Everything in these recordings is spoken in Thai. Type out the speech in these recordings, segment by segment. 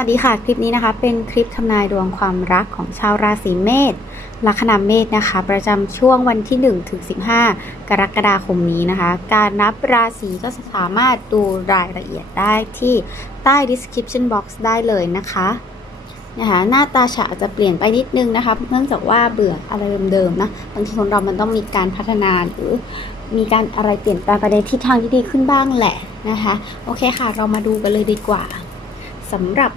สวัสดีค่ะ คลิปนี้นะคะ เป็นคลิปทำนายดวงความรักของชาวราศีเมษ ลัคนาเมษนะคะ ประจำช่วงวันที่1ถึง15 กรกฎาคมนี้นะคะ การนับราศีก็สามารถดูรายละเอียดได้ที่ใต้ description box ได้เลยนะคะนะคะหน้าตาฉะอาจจะเปลี่ยนไปนิดนึงนะคะ เนื่องจากว่าเบื่ออะไรเดิมๆนะ บางทีคนเรามันต้องมีการพัฒนาหรือมีการอะไรเปลี่ยนแปลงไปในทิศทางที่ดีขึ้นบ้างแหละนะคะ โอเคค่ะ เรามาดูกันเลยดีกว่าสำหรับ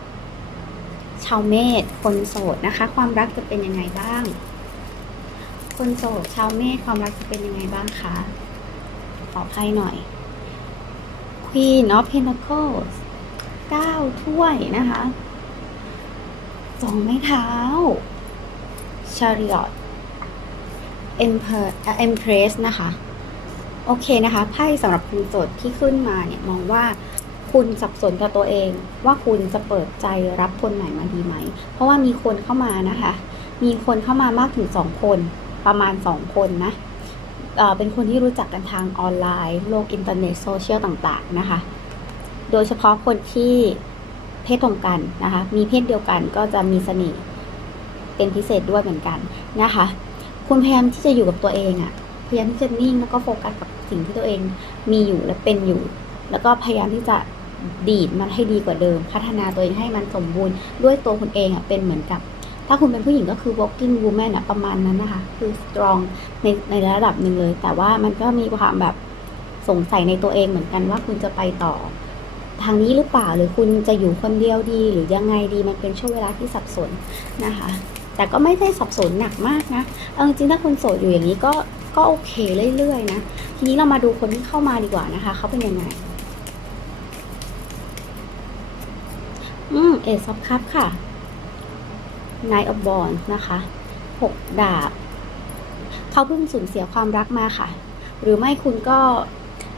ชาวเมษคนโสดนะคะ ความรักจะเป็นยังไงบ้าง คนโสดชาวเมษความรักจะเป็นยังไงบ้างคะขอไพ่หน่อย Queen of Pentacles เก้าถ้วยนะคะสองไม้เท้า Chariot Emperor เอ่อ Empress นะคะ โอเคนะคะ ไพ่สำหรับคุณโสดที่ขึ้นมาเนี่ย มองว่า คุณสับสนกับตัวเอง ว่าคุณจะเปิดใจรับคนใหม่มาดีไหม เพราะว่ามีคนเข้ามานะคะ มีคนเข้ามามากถึงสองคน ประมาณสองคนนะเเป็นคนที่รู้จักกันทางออนไลน์ โลกอินเทอร์เน็ตโซเชียลต่างๆนะคะ โดยเฉพาะคนที่เพศตรงกันนะคะ มีเพศเดียวกันก็จะมีเสน่ห์เป็นพิเศษด้วยเหมือนกันนะคะ คุณพยายามที่จะอยู่กับตัวเองอะ พยายามที่จะนิ่งแล้วก็โฟกัสกับสิ่งที่ตัวเองมีอยู่และเป็นอยู่ แล้วก็พยายามที่จะ ดีดมันให้ดีกว่าเดิม พัฒนาตัวเองให้มันสมบูรณ์ ด้วยตัวคุณเองอะเป็นเหมือนกับ ถ้าคุณเป็นผู้หญิงก็คือ working woman อะประมาณนั้นนะคะ คือ strong ในในระดับหนึ่งเลย แต่ว่ามันก็มีความแบบสงสัยในตัวเองเหมือนกันว่าคุณจะไปต่อ ทางนี้หรือเปล่าหรือคุณจะอยู่คนเดียวดี หรือยังไงดีมันเป็นช่วงเวลาที่สับสนนะคะ แต่ก็ไม่ได้สับสนหนักมากนะเอาจริงถ้าคุณโสดอยู่อย่างนี้ก็ก็โอเคเรื่อยๆนะ ทีนี้เรามาดูคนที่เข้ามาดีกว่านะคะ เขาเป็นยังไง อืมเอซอฟคัพค่ะ Nine of Wands นะคะหกดาบ เขาเพิ่งสูญเสียความรักมาค่ะ หรือไม่คุณก็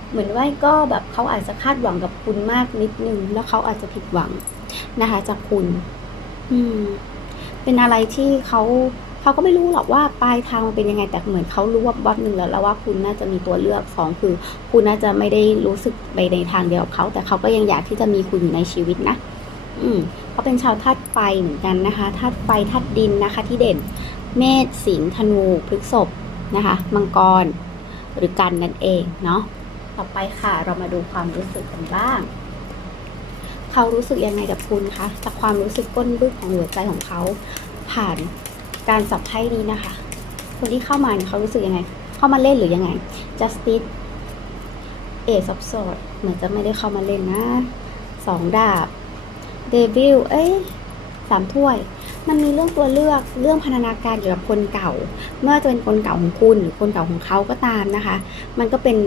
เหมือนว่าก็แบบเขาอาจจะคาดหวังกับคุณมากนิดนึง แล้วเขาอาจจะผิดหวังนะคะ จากคุณ อืม เป็นอะไรที่เขาเขาก็ไม่รู้หรอกว่าปลายทางมันเป็นยังไง แต่เหมือนเขารู้ว่าวับหนึ่งแล้วแล้วว่าคุณน่าจะมีตัวเลือกสองคือ คุณน่าจะไม่ได้รู้สึกไปในทางเดียวกับเขา แต่เขาก็ยังอยากที่จะมีคุณอยู่ในชีวิตนะ อืมเขาเป็นชาวธาตุไฟเหมือนกันนะคะธาตุไฟธาตุดินนะคะ ที่เด่นเมษสิงห์ธนูพฤษภนะคะมังกรหรือกันนั่นเองเนาะต่อไปค่ะเรามาดูความรู้สึกกันบ้าง เขารู้สึกยังไงกับคุณคะจากความรู้สึกก้นบึ้งของหัวใจของเขา ผ่านการสับไพ่นี้นะคะ คนที่เข้ามาเนี่ยเขารู้สึกยังไง เข้ามาเล่นหรือยังไง justice เอซอบสดเหมือนจะไม่ได้เข้ามาเล่นนะสองดาบ เดวิลเอ้ยสามถ้วย มันมีเรื่องตัวเลือกเรื่องพันธนาการเกี่ยวกับคนเก่าไม่ว่าจะเป็นคนเก่าของคุณหรือคนเก่าของเขาก็ตามนะคะ มันก็เป็น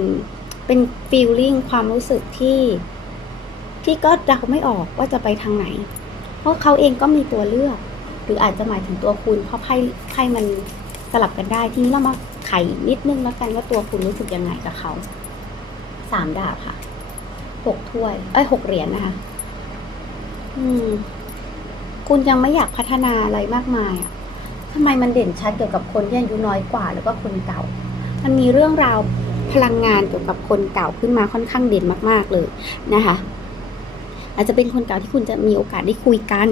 เป็นฟีลลิ่งความรู้สึกที่ที่ก็เดาไม่ออกว่าจะไปทางไหน เพราะเขาเองก็มีตัวเลือก หรืออาจจะหมายถึงตัวคุณเพราะไพ่ไพ่มันสลับกันได้ทีนี้เรามาไขนิดนึงแล้วกันว่าตัวคุณรู้สึกยังไงกับเขาสามดาบค่ะหกถ้วยเอ้ยหกเหรียญนะคะ อืม คุณยังไม่อยากพัฒนาอะไรมากมายอะทำไมมันเด่นชัดเกี่ยวกับคนที่อายุน้อยกว่า แล้วก็คนเก่า มันมีเรื่องราวพลังงานเกี่ยวกับคนเก่าขึ้นมาค่อนข้างเด่นมาก ๆเลยนะคะ อาจจะเป็นคนเก่าที่คุณจะมีโอกาสได้คุยกัน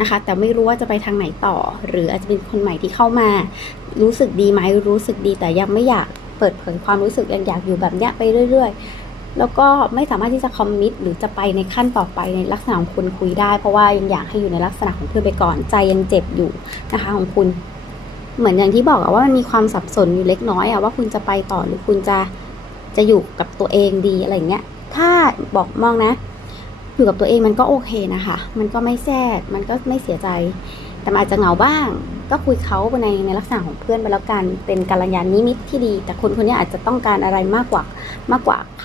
นะคะ แต่ไม่รู้ว่าจะไปทางไหนต่อ หรืออาจจะเป็นคนใหม่ที่เข้ามา รู้สึกดีไหมรู้สึกดีแต่ยังไม่อยากเปิดเผยความรู้สึกยังอยากอยู่แบบเนี้ยไปเรื่อย ๆ แล้วก็ไม่สามารถที่จะคอมมิตหรือจะไปในขั้นต่อไปในลักษณะของคุณคุยได้ เพราะว่ายังอยากให้อยู่ในลักษณะของเพื่อนไปก่อนใจยังเจ็บอยู่นะคะของคุณ เหมือนอย่างที่บอกอะว่ามันมีความสับสนอยู่เล็กน้อยอะว่าคุณจะไปต่อหรือคุณจะจะอยู่กับตัวเองดีอะไรเงี้ย ถ้าบอกมองนะ อยู่กับตัวเองมันก็โอเคนะคะ มันก็ไม่แทรกมันก็ไม่เสียใจ แต่อาจจะเหงาบ้าง ก็คุยเขาในในลักษณะของเพื่อนไปแล้วกัน เป็นกัลยาณมิตที่ดี แต่คนคนนี้อาจจะต้องการอะไรมากกว่ามากกว่าค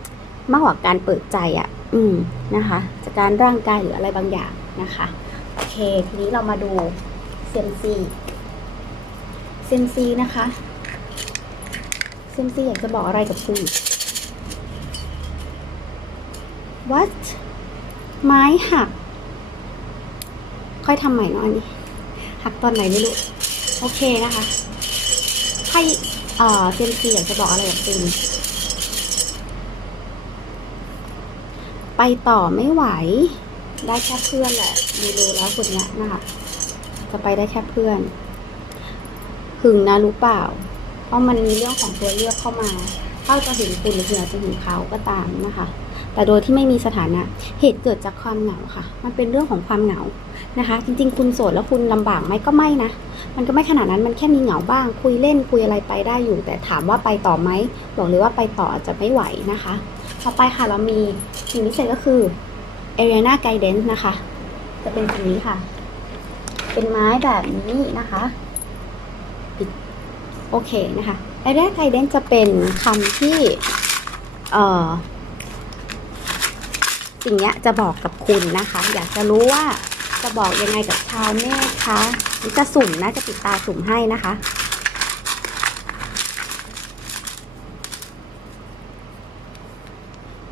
ำมากกว่าการเปิดใจอะ่ะ อืมนะคะจากการร่างกายหรืออะไรบางอย่างนะคะโอเค ทีนี้เรามาดูเซมซีเซมซีนะคะเซมซีอยากจะบอกอะไรกับคุณ what ไม้หัก ค่อยทำใหม่เนาะอันนี้ หักตอนไหนไม่รู้ โอเคนะคะไพ่เอ่อเจมซีอยากจะบอกอะไรกับคุณไปต่อไม่ไหว ได้แค่เพื่อนแหละดูๆแล้วคนเนี้ยนะคะ จะไปได้แค่เพื่อน หึงนะรู้เปล่า เพราะมันมีเรื่องของตัวเลือกเข้ามาเขาจะหึงคุณหรือคุณอาจจะหึงเขาก็ตามนะคะ แต่โดยที่ไม่มีสถานะ เหตุเกิดจากความเหงาค่ะ มันเป็นเรื่องของความเหงา นะคะ จริง ๆ คุณโสดแล้วคุณลำบากไหมก็ไม่นะ มันก็ไม่ขนาดนั้นมันแค่มีเหงาบ้าง คุยเล่นคุยอะไรไปได้อยู่ แต่ถามว่าไปต่อไหมบอกเลยว่าไปต่ออาจจะไม่ไหวนะคะ ต่อไปค่ะเรามีสิ่งพิเศษก็คือ Ariana Guidance นะคะ จะเป็นสิ่งนี้ค่ะ เป็นไม้แบบนี้นะคะโอเคนะคะ Ariana Guidance จะเป็นคำที่เอ่อสิ่งนี้จะบอกกับคุณนะคะ อยากจะรู้ว่า จะบอกยังไงกับชาวเมษคะหรือจะสุ่มนะจะติดตาสุ่มให้นะคะ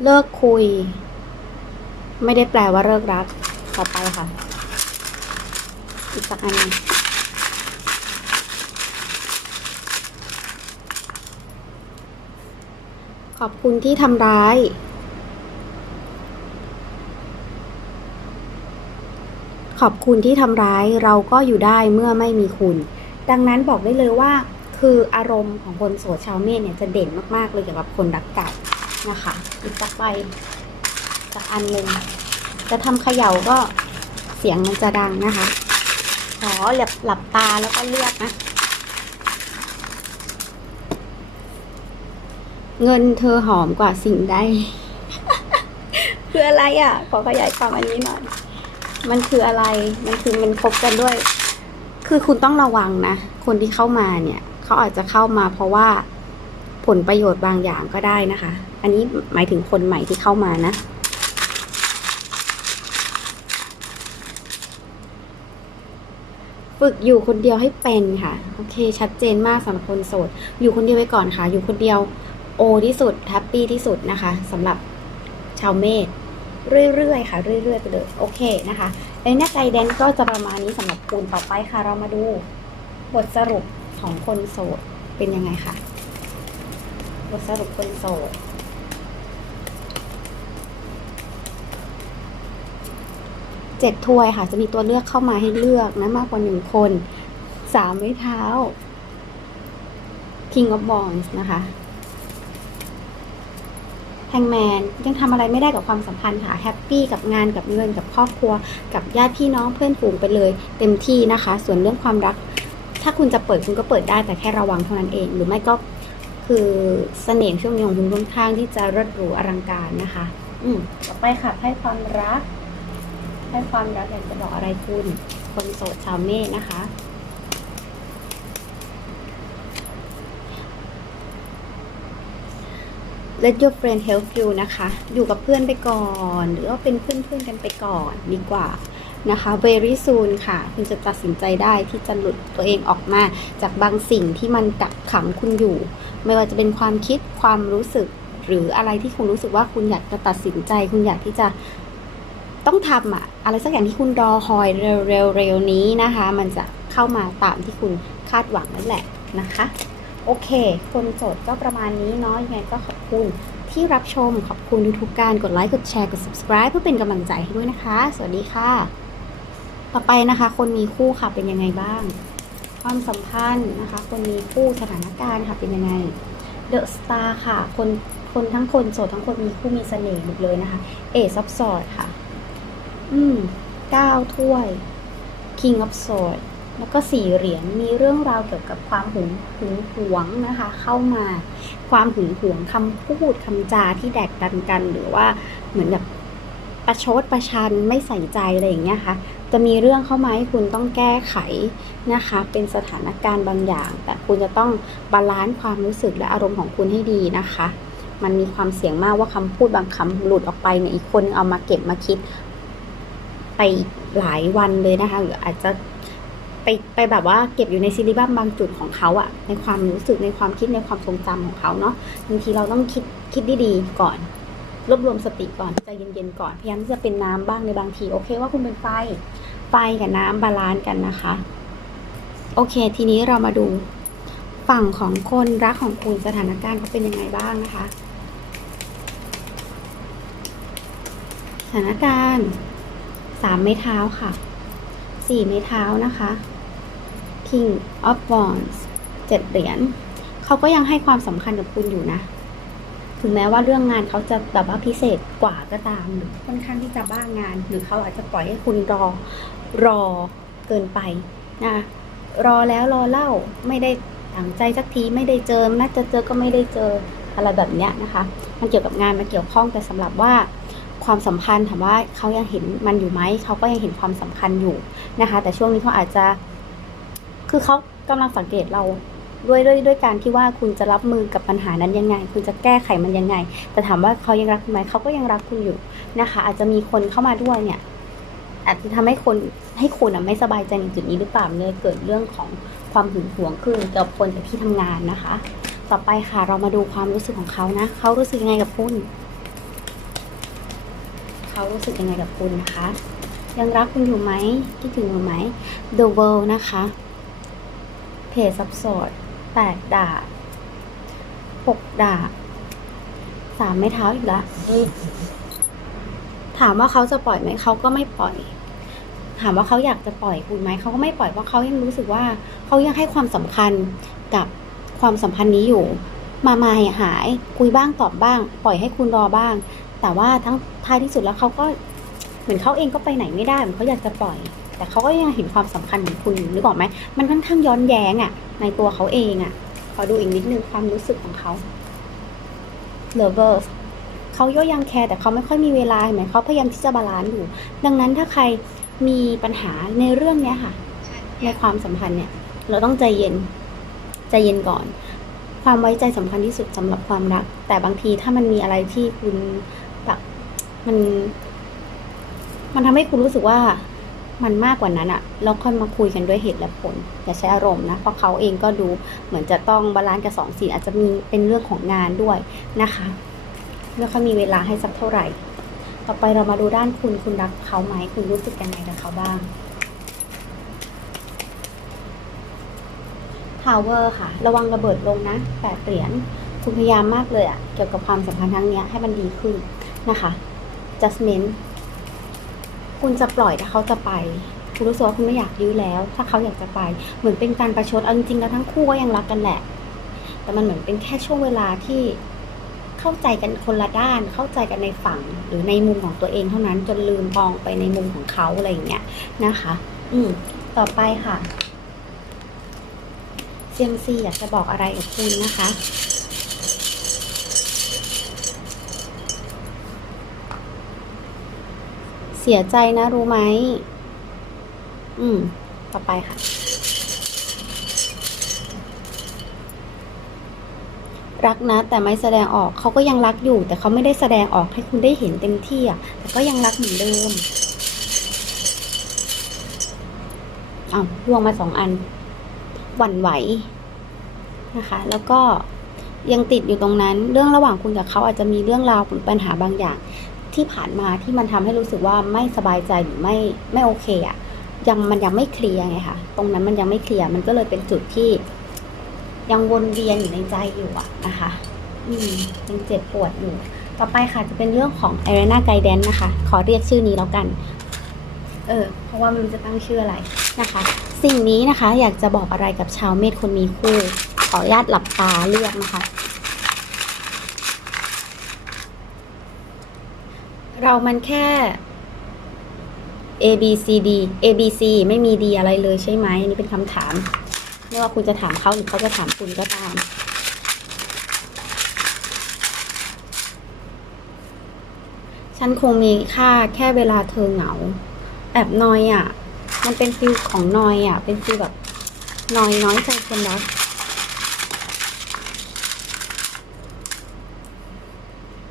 เลิกคุย ไม่ได้แปลว่าเลิกรัก ต่อไปค่ะ อีกสักอันขอบคุณที่ทำร้าย อบคุณที่ทำร้ายเราก็อยู่ได้เมื่อไม่มีคุณ ดังนั้นบอกได้เลยว่า คืออารมณ์ของคนโสดชาวเมษเนี่ยจะเด่นมากๆเลยเกี่ยวกับคนรักเก่านะคะอีกสักใบสักอันหนึ่งจะทำเขย่าก็เสียงมันจะดังนะคะขอหลับหลับตาแล้วก็เลือกนะ เงินเธอหอมกว่าสิ่งใด คืออะไรอะ ขอขยายความอันนี้หน่อย มันคืออะไร มันคือมันคบกันด้วย คือคุณต้องระวังนะ คนที่เข้ามาเนี่ย เขาอาจจะเข้ามาเพราะว่าผลประโยชน์บางอย่างก็ได้นะคะ อันนี้หมายถึงคนใหม่ที่เข้ามานะ ฝึกอยู่คนเดียวให้เป็นค่ะ โอเค ชัดเจนมากสำหรับคนโสด อยู่คนเดียวไว้ก่อนค่ะ อยู่คนเดียว โอที่สุด แฮปปี้ที่สุดนะคะสำหรับชาวเมษ เรื่อยๆค่ะเรื่อยๆไปเลยโอเคนะคะในหน้าไกด์แดนก็จะประมาณนี้สำหรับคุณต่อไปค่ะ เรามาดูบทสรุปของคนโสดเป็นยังไงคะบทสรุปคนโสดเจ็ดถ้วยค่ะ จะมีตัวเลือกเข้ามาให้เลือกนะมากกว่าหนึ่งคนสามไม้เท้า King of Wands นะคะ ฮงแมนยังทำอะไรไม่ได้กับความสัมพันธ์ค่ะแฮปปี้กับงานกับเงินกับครอบครัว กับญาติพี่น้องเพื่อนฝูงไปเลย เต็มที่นะคะ ส่วนเรื่องความรัก ถ้าคุณจะเปิดคุณก็เปิดได้แต่แค่ระวังเท่านั้นเอง หรือไม่ก็คือเสน่ห์ช่วงนี้ของคุณค่อนข้างที่จะรดหรูอลังการนะคะ อืมต่อไปค่ะให้ความรักให้ความรักอยากจะบอกอะไรคุณ คนโสดชาวเมษนะคะ Let your friend help you นะคะ อยู่กับเพื่อนไปก่อน หรือว่าเป็นเพื่อนๆกันไปก่อนดีกว่านะคะ very soon ค่ะ คุณจะตัดสินใจได้ที่จะหลุดตัวเองออกมา จากบางสิ่งที่มันกักขังคุณอยู่ ไม่ว่าจะเป็นความคิดความรู้สึก หรืออะไรที่คุณรู้สึกว่าคุณอยากจะตัดสินใจ คุณอยากที่จะต้องทำอะอะไรสักอย่างที่คุณรอคอยเร็วๆๆนี้นะคะ มันจะเข้ามาตามที่คุณคาดหวังนั่นแหละนะคะ โอเค คนโสดก็ประมาณนี้เนาะยังไงก็ขอบคุณที่รับชมขอบคุณทุกการกดไลค์กดแชร์กด subscribe เพื่อเป็นกำลังใจให้ด้วยนะคะ สวัสดีค่ะ ต่อไปนะคะ คนมีคู่ค่ะเป็นยังไงบ้าง ความสัมพันธ์นะคะ คนมีคู่สถานการณ์ค่ะเป็นยังไง The Star ค่ะ คนคนทั้งคนโสดทั้งคนมีคู่มีเสน่ห์หมดเลยนะคะ เอซับสอดค่ะ อืมเก้าถ้วย King of Swords แล้วก็สี่เหรียญมีเรื่องราวเกี่ยวกับความหึงหึงหวงนะคะ เข้ามาความหึงหวงคำพูดคำจาที่แดกดันกัน หรือว่าเหมือนแบบประชดประชันไม่ใส่ใจอะไรอย่างเงี้ยค่ะ จะมีเรื่องเข้ามาให้คุณต้องแก้ไขนะคะ เป็นสถานการณ์บางอย่าง แต่คุณจะต้องบาลานซ์ความรู้สึกและอารมณ์ของคุณให้ดีนะคะ มันมีความเสี่ยงมากว่าคำพูดบางคำหลุดออกไปเนี่ยอีกคนเอามาเก็บมาคิดไปหลายวันเลยนะคะ หรืออาจจะ ไปไปแบบว่าเก็บอยู่ในซีรีบัมบางจุดของเขาอะในความรู้สึกในความคิดในความทรงจำของเขาเนาะบางทีเราต้องคิดคิดดีๆก่อน รวบรวมสติก่อนใจเย็นๆก่อนพยายามที่จะเป็นน้ำบ้างในบางทีโอเคว่าคุณเป็นไฟไฟกับน้ำบาลานซ์กันนะคะ โอเค ทีนี้เรามาดูฝั่งของคนรักของคุณสถานการณ์เขาเป็นยังไงบ้างนะคะ สถานการณ์สามไม้เท้าค่ะสี่ไม้เท้านะคะ King of Wands เจ็ดเหรียญเขาก็ยังให้ความสำคัญกับคุณอยู่นะ ถึงแม้ว่าเรื่องงานเขาจะแบบว่าพิเศษกว่าก็ตามหรือค่อนข้างที่จะบ้างงาน หรือเขาอาจจะปล่อยให้คุณรอรอเกินไปนะรอแล้วรอเล่าไม่ได้ตั้งใจสักทีไม่ได้เจอนัดจะเจอก็ไม่ได้เจออะไรแบบเนี้ยนะคะ มันเกี่ยวกับงานมันเกี่ยวข้องแต่สำหรับว่าความสัมพันธ์ถามว่าเขายังเห็นมันอยู่ไหมเขาก็ยังเห็นความสำคัญอยู่นะคะ แต่ช่วงนี้เขาอาจจะ คือเขากำลังสังเกตเราด้วยด้วยด้วยการที่ว่าคุณจะรับมือกับปัญหานั้นยังไง คุณจะแก้ไขมันยังไง แต่ถามว่าเขายังรักคุณไหมเขาก็ยังรักคุณอยู่นะคะ อาจจะมีคนเข้ามาด้วยเนี่ย อาจจะทำให้คนให้คุณอะไม่สบายใจในจุดนี้หรือเปล่าเลยเกิดเรื่องของความหึงหวงขึ้นกับคนจากที่ทำงานนะคะ ต่อไปค่ะเรามาดูความรู้สึกของเขานะเขารู้สึกยังไงกับคุณเขารู้สึกยังไงกับคุณนะคะ ยังรักคุณอยู่ไหมคิดถึงอยู่ไหม The World นะคะ เพจซับสอดแปดดาบหกดาบสามไม้เท้าอีกละถามว่าเขาจะปล่อยไหมเขาก็ไม่ปล่อย ถามว่าเขาอยากจะปล่อยคุณไหมเขาก็ไม่ปล่อยเพราะเขายังรู้สึกว่าเขายังให้ความสำคัญกับความสัมพันธ์นี้อยู่ มามาหาย คุยบ้างตอบบ้าง ปล่อยให้คุณรอบ้าง แต่ว่าทั้งท้ายที่สุดแล้วเขาก็เหมือนเขาเองก็ไปไหนไม่ได้เหมือนเขาอยากจะปล่อย แต่เขาก็ยังเห็นความสำคัญของคุณอยู่นึกออกไหมมันค่อนข้างย้อนแย้งอะ่ะ ในตัวเขาเองอะ่ะ ขอดูอีกนิดนึงความรู้สึกของเขา lovers เขาย่อยังแคร์แต่เขาไม่ค่อยมีเวลาเห็นไหมเขาพยายามที่จะบาลานซ์อยู่ ดังนั้นถ้าใครมีปัญหาในเรื่องเนี้ยค่ะ ในความสัมพันธ์เนี่ย เราต้องใจเย็นใจเย็นก่อน ความไว้ใจสำคัญที่สุดสำหรับความรัก แต่บางทีถ้ามันมีอะไรที่คุณแบบมัน มันทำให้คุณรู้สึกว่า มันมากกว่านั้นอะเราค่อยมาคุยกันด้วยเหตุและผลอย่าใช้อารมณ์นะเพราะเขาเองก็ดูเหมือนจะต้องบาลานซ์กับสองสิ่งอาจจะมีเป็นเรื่องของงานด้วยนะคะแล้วเขามีเวลาให้สักเท่าไหร่ ต่อไปเรามาดูด้านคุณคุณรักเขาไหมคุณรู้สึกยังไงกับเขาบ้างทาวเวอร์ค่ะ ระวังระเบิดลงนะแปดเหรียญคุณพยายามมากเลยอะเกี่ยวกับความสัมพันธ์ครั้งนี้ให้มันดีขึ้นนะคะ judgment คุณจะปล่อยถ้าเขาจะไป คุณรู้สึกว่าคุณไม่อยากยื้อแล้ว ถ้าเขาอยากจะไป เหมือนเป็นการประชดเอาจริงๆแล้วทั้งคู่ก็ยังรักกันแหละ แต่มันเหมือนเป็นแค่ช่วงเวลาที่เข้าใจกันคนละด้าน เข้าใจกันในฝั่งหรือในมุมของตัวเองเท่านั้นจนลืมมองไปในมุมของเขาอะไรอย่างเงี้ยนะคะ อืมต่อไปค่ะเซียมซีอยากจะบอกอะไรกับคุณนะคะ เสียใจนะรู้ไหม อืม ต่อไปค่ะ รักนะ แต่ไม่แสดงออก เขาก็ยังรักอยู่ แต่เขาไม่ได้แสดงออกให้คุณได้เห็นเต็มที่อะ แต่ก็ยังรักเหมือนเดิมอ้าวล่วงมาสองอัน หวั่นไหวนะคะ แล้วก็ยังติดอยู่ตรงนั้น เรื่องระหว่างคุณกับเขาอาจจะมีเรื่องราวหรือปัญหาบางอย่าง ที่ผ่านมาที่มันทำให้รู้สึกว่าไม่สบายใจหรือไม่ไม่โอเคอะยังมันยังไม่เคลียร์ไงคะตรงนั้นมันยังไม่เคลียร์มันก็เลยเป็นจุดที่ ยังวนเวียนอยู่ในใจอยู่อะนะคะ อืมยังเจ็บปวดอยู่ ต่อไปค่ะจะเป็นเรื่องของ a r e n a Guidance นะคะ ขอเรียกชื่อนี้แล้วกัน เออ เพราะว่ามันจะตั้งชื่ออะไรนะคะ สิ่งนี้นะคะ อยากจะบอกอะไรกับชาวเมษคนมีคู่ ขออนุญาตหลับตาเลือกนะคะ เรามันแค่ A B C D A B C ไม่มี D อะไรเลยใช่ไหมอันนี้เป็นคำถาม ไม่ว่าคุณจะถามเขาหรือเขาจะถามคุณก็ตาม ฉันคงมีค่าแค่เวลาเธอเหงา แอบนอยอะ มันเป็นฟิลของนอยอะ เป็นฟิลแบบนอยน้อยใจคนรัก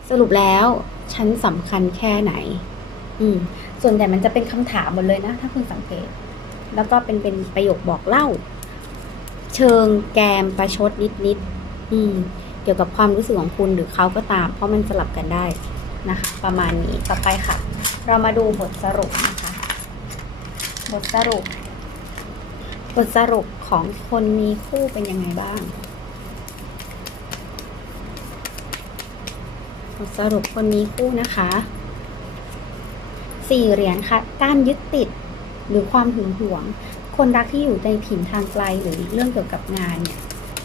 สรุปแล้ว ฉันสำคัญแค่ไหน อืม ส่วนใหญ่มันจะเป็นคำถามหมดเลยนะ ถ้าคุณสังเกต แล้วก็เป็นเป็นประโยคบอกเล่า เชิงแกมประชดนิดนิดๆอืม เกี่ยวกับความรู้สึกของคุณหรือเขาก็ตาม เพราะมันสลับกันได้นะคะ ประมาณนี้ต่อไปค่ะ เรามาดูบทสรุปนะคะ บทสรุป บทสรุปของคนมีคู่เป็นยังไงบ้าง บท สรุปคนมีคู่นะคะสี่เหรียญค่ะ การยึดติดหรือความหึงหวง คนรักที่อยู่ในถิ่นทางไกลหรือเรื่องเกี่ยวกับงานเนี่ย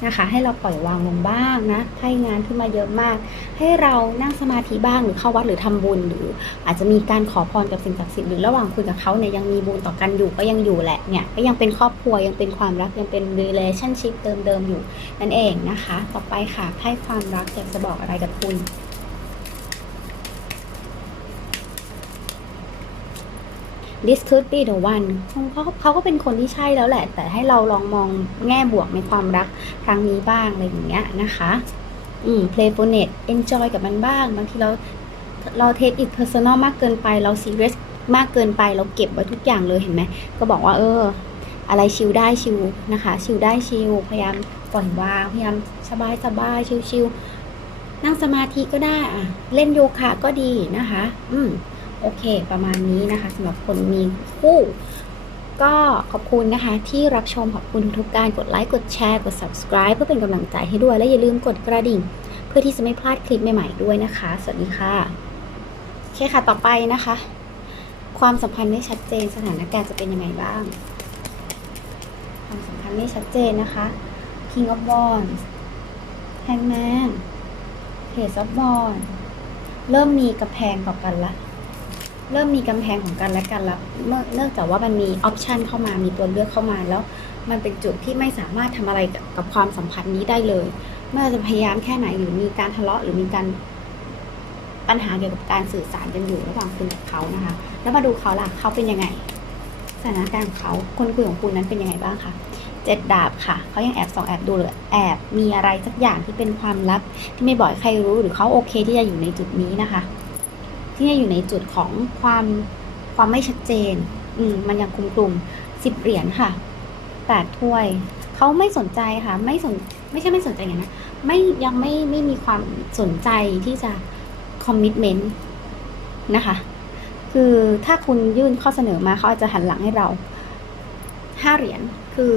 นะคะ ให้เราปล่อยวางลงบ้างนะให้งานขึ้นมาเยอะมาก ให้เรานั่งสมาธิบ้างหรือเข้าวัดหรือทำบุญหรือ อาจจะมีการขอพรกับสิ่งศักดิ์สิทธิ์หรือระหว่างคุณกับเขาเนี่ยยังมีบุญต่อกันอยู่ก็ยังอยู่แหละเนี่ยก็ยังเป็นครอบครัวยังเป็นความรักยังเป็น relationship เดิมๆอยู่นั่นเองนะคะ ต่อไปค่ะไพ่ความรักอยากจะบอกอะไรกับคุณ this could be the one เขาเขาก็เป็นคนที่ใช่แล้วแหละ แต่ให้เราลองมองแง่บวกในความรักครั้งนี้บ้างอะไรอย่างเงี้ยนะคะ อืม playfulness enjoy กับมันบ้าง บางทีเราเรา take it personal มากเกินไป เรา serious มากเกินไป เราเก็บไว้ทุกอย่างเลยเห็นไหม ก็บอกว่า เออ อะไรชิลได้ชิลนะคะ ชิลได้ชิล พยายามปล่อยวาง พยายามสบายสบายชิลชิลนั่งสมาธิก็ได้อะเล่นโยคะก็ดีนะคะ อืม โอเค ประมาณนี้นะคะสำหรับคนมีคู่ ก็ขอบคุณนะคะ ที่รับชมขอบคุณทุกๆการกดไลค์กดแชร์กด subscribe เพื่อเป็นกำลังใจให้ด้วยและอย่าลืมกดกระดิ่ง เพื่อที่จะไม่พลาดคลิปใหม่ๆด้วยนะคะ สวัสดีค่ะโอเคค่ะต่อไปนะคะ ความสัมพันธ์ไม่ชัดเจนสถานการณ์จะเป็นยังไงบ้าง ความสัมพันธ์ไม่ชัดเจนนะคะ King of Wands Hangman Page of Wands เริ่มมีกระแพงต่อกันละ เริ่มมีกำแพงของกันและกันแล้วเมื่อเนื่องจากว่ามันมีออปชันเข้ามามีตัวเลือกเข้ามาแล้ว มันเป็นจุดที่ไม่สามารถทำอะไรกับกับความสัมพันธ์นี้ได้เลยไม่ว่าจะพยายามแค่ไหนหรือมีการทะเลาะหรือมีการปัญหาเกี่ยวกับการสื่อสารกันอยู่ระหว่างคุณกับเขานะคะ แล้วมาดูเขาล่ะเขาเป็นยังไง สถานการณ์ของเขาคนคุยของคุณนั้นเป็นยังไงบ้างคะเจ็ดดาบค่ะเขายังแอบส่องแอบดูเลยแอบมีอะไรสักอย่างที่เป็นความลับที่ไม่บ่อยใครรู้หรือเขาโอเคที่จะอยู่ในจุดนี้นะคะ ที่จะอยู่ในจุดของความความไม่ชัดเจน อืมมันยังคุมกลุ่มสิบเหรียญค่ะแปดถ้วยเขาไม่สนใจค่ะ ไม่สนไม่ใช่ไม่สนใจอย่างนั้นนะไม่ยังไม่ไม่มีความสนใจที่จะคอมมิชเมนต์นะคะคือถ้าคุณยื่นข้อเสนอมาเขาอาจจะหันหลังให้เราห้าเหรียญคือ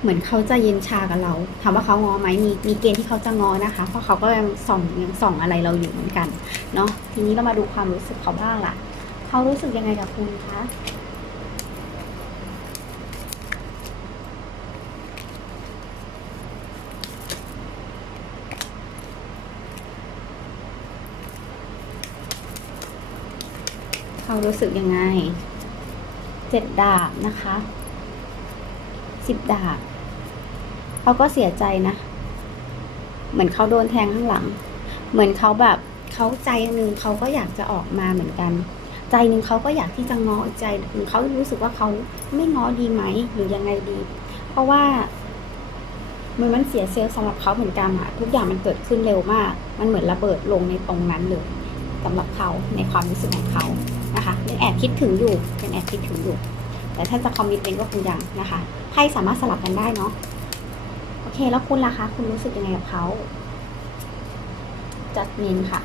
เหมือนเขาจะเย็นชากับเรา ถามว่าเขางอไหมมีมีเกณฑ์ที่เขาจะงอนะคะ เพราะเขาก็ยังส่องยังส่องอะไรเราอยู่เหมือนกันเนาะทีนี้เรามาดูความรู้สึกเขาบ้างล่ะ เขารู้สึกยังไงกับคุณคะเขารู้สึกยังไง เจ็ดดาบนะคะ สิบดาบเขาก็เสียใจนะ เหมือนเขาโดนแทงข้างหลัง เหมือนเขาแบบเขาใจหนึ่งเขาก็อยากจะออกมาเหมือนกัน ใจหนึ่งเขาก็อยากที่จะง้อใจหนึ่งเขารู้สึกว่าเขาไม่ง้อดีไหมหรือยังไงดี เพราะว่าเหมือนมันเสียเซลล์สำหรับเขาเหมือนกันอะทุกอย่างมันเกิดขึ้นเร็วมาก มันเหมือนระเบิดลงในตรงนั้นเลยสำหรับเขาในความรู้สึกของเขานะคะยังแอบคิดถึงอยู่ยังแอบคิดถึงอยู่ แต่ถ้าจะคอมมิตเป็นก็คงยังนะคะไพ่สามารถสลับกันได้เนาะโอเค แล้วคุณล่ะคะ คุณรู้สึกยังไงกับเขาจัดมินค่ะ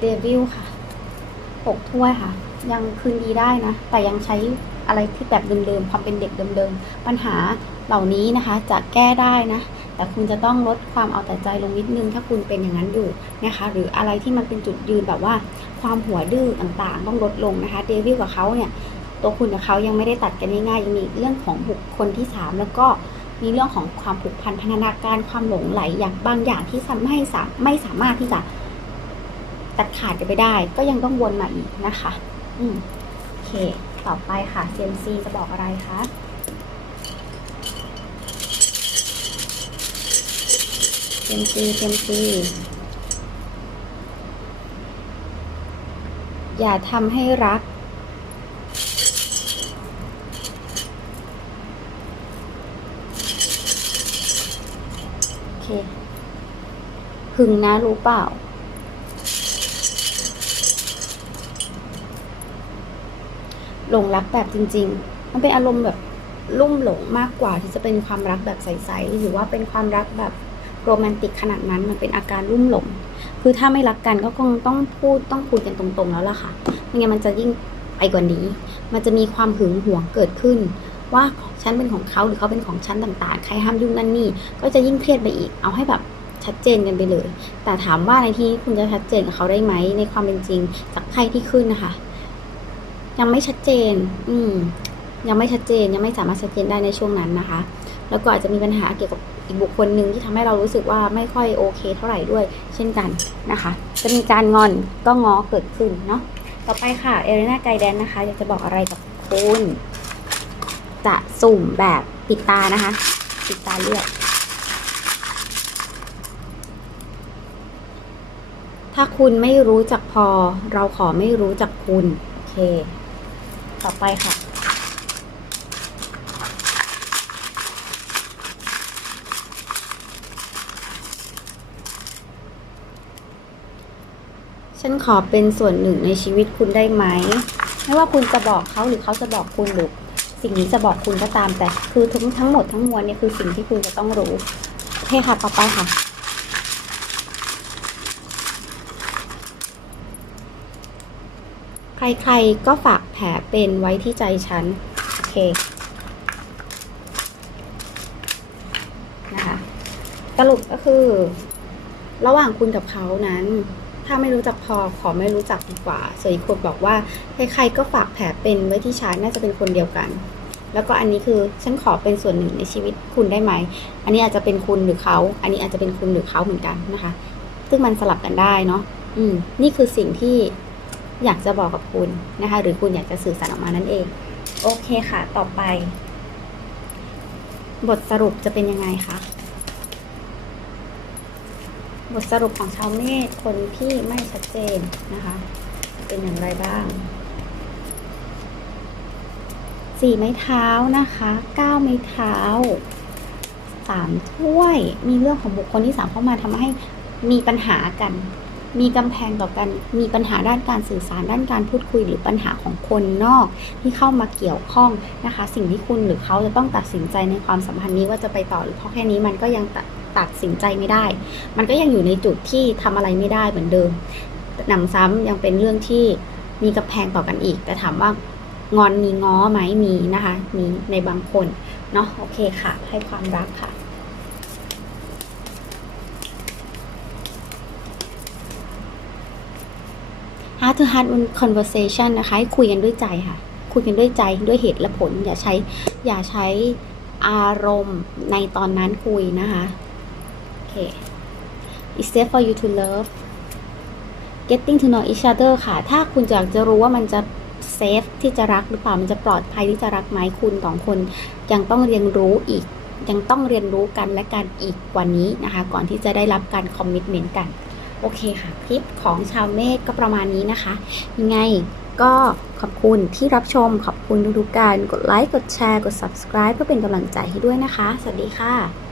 เดวิลค่ะหกถ้วยค่ะ ยังคืนดีได้นะ แต่ยังใช้อะไรที่แบบเดิมๆความเป็นเด็กเดิมๆปัญหาเหล่านี้นะคะ จะแก้ได้นะ แต่คุณจะต้องลดความเอาแต่ใจลงนิดนึง ถ้าคุณเป็นอย่างนั้นอยู่นะคะ หรืออะไรที่มันเป็นจุดยืนแบบว่า ความหัวดื้อต่างๆ ต้องลดลงนะคะ เดวิลกับเขาเนี่ย ตัวคุณกับเขายังไม่ได้ตัดกันง่ายๆยังมีเรื่องของบุคคลที่สามแล้วก็มีเรื่องของความผูกพันพันธนาการความหลงไหลอย่างบางอย่างที่ทำให้สามไม่สามารถที่จะตัดขาดกันไปได้ ก็ยังต้องวนมาอีกนะคะ อืมโอเค ต่อไปค่ะ CMC จะบอกอะไรคะ CMC CMC อย่าทำให้รัก โอเค หึงนะรู้เปล่า หลงรักแบบจริง ๆ มันเป็นอารมณ์แบบลุ่มหลงมากกว่าที่จะเป็นความรักแบบใสๆหรือว่าเป็นความรักแบบโรแมนติกขนาดนั้นมันเป็นอาการลุ่มหลง คือถ้าไม่รักกันก็คงต้องพูดต้องคุยกันตรงๆแล้วล่ะค่ะไม่งั้นมันจะยิ่งไปกว่านี้ มันจะมีความหึงหวงเกิดขึ้น ว่าฉันเป็นของเขาหรือเขาเป็นของฉันต่างๆ ใครห้ามยุ่งนั่นนี่ ก็จะยิ่งเครียดไปอีก เอาให้แบบ ชัดเจนกันไปเลย แต่ถามว่าในที่นี้คุณจะชัดเจนกับเขาได้ไหมในความเป็นจริง จากไพ่ที่ขึ้นนะคะ ยังไม่ชัดเจน อืม ยังไม่ชัดเจนยังไม่สามารถชัดเจนได้ในช่วงนั้นนะคะ แล้วก็อาจจะมีปัญหาเกี่ยวกับอีกบุคคลหนึ่งที่ทำให้เรารู้สึกว่าไม่ค่อยโอเคเท่าไหร่ด้วย เช่นกันนะคะ จะมีการงอนก็ง้อเกิดขึ้นเนาะต่อไปค่ะเอเลนาไกแดนนะคะอยากจะบอกอะไรกับคุณจะสุ่มแบบปิดตานะคะ ปิดตาเลือก ถ้าคุณไม่รู้จักพอ เราขอไม่รู้จักคุณ โอเค ต่อไปค่ะ ฉันขอเป็นส่วนหนึ่งในชีวิตคุณได้ไหม ไม่ว่าคุณจะบอกเขาหรือเขาจะบอกคุณหรือสิ่งนี้จะบอกคุณก็ตามแต่คือทั้งทั้งหมดทั้งมวลเนี่ยคือสิ่งที่คุณจะต้องรู้โอเคค่ะ ต่อไปค่ะ ใครๆก็ฝากแผลเป็นไว้ที่ใจฉัน โอเคนะคะสรุปก็คือ ระหว่างคุณกับเขานั้น ถ้าไม่รู้จักพอขอไม่รู้จักดีกว่าส่วนอีกคนบอกว่า ใครๆก็ฝากแผลเป็นไว้ที่ฉันน่าจะเป็นคนเดียวกัน แล้วก็อันนี้คือฉันขอเป็นส่วนหนึ่งในชีวิตคุณได้ไหม อันนี้อาจจะเป็นคุณหรือเขา อันนี้อาจจะเป็นคุณหรือเขาเหมือนกันนะคะ ซึ่งมันสลับกันได้เนาะอืมนี่คือสิ่งที่ อยากจะบอกกับคุณนะคะ หรือคุณอยากจะสื่อสารออกมานั่นเอง โอเคค่ะ ต่อไป บทสรุปจะเป็นยังไงคะบทสรุปของชาวเมษคนที่ไม่ชัดเจนนะคะ เป็นอย่างไรบ้างสี่ไม้เท้านะคะเก้าไม้เท้าสามถ้วย มีเรื่องของบุคคลที่สามเข้ามาทำให้มีปัญหากัน มีกำแพงต่อกันมีปัญหาด้านการสื่อสารด้านการพูดคุยหรือปัญหาของคนนอก ที่เข้ามาเกี่ยวข้องนะคะ สิ่งที่คุณหรือเขาจะต้องตัดสินใจในความสัมพันธ์นี้ว่าจะไปต่อหรือเพราะแค่นี้มันก็ยังตัดสินใจไม่ได้ มันก็ยังอยู่ในจุดที่ทำอะไรไม่ได้เหมือนเดิมหนำซ้ำยังเป็นเรื่องที่มีกำแพงต่อกันอีก แต่ถามว่างอนมีง้อไหมมีนะคะ มีในบางคนเนาะโอเคค่ะ ให้ความรักค่ะ heart to heart conversation นะคะให้คุยกันด้วยใจค่ะ คุยกันด้วยใจด้วยเหตุและผล อย่าใช้อย่าใช้อารมณ์ในตอนนั้นคุยนะคะโอเค it's safe for you to love getting to know each other ค่ะ ถ้าคุณอยากจะรู้ว่ามันจะเซฟที่จะรักหรือเปล่า มันจะปลอดภัยที่จะรักไหมคุณสองคนยังต้องเรียนรู้อีก ยังต้องเรียนรู้กันและกันอีกกว่านี้นะคะ ก่อนที่จะได้รับการคอมมิชเมนต์กัน โอเคค่ะ คลิปของชาวเมฆก็ประมาณนี้นะคะ ยังไงก็ขอบคุณที่รับชม ขอบคุณทุกๆการ กดไลค์ กดแชร์ กด subscribe เพื่อเป็นกำลังใจให้ด้วยนะคะ สวัสดีค่ะ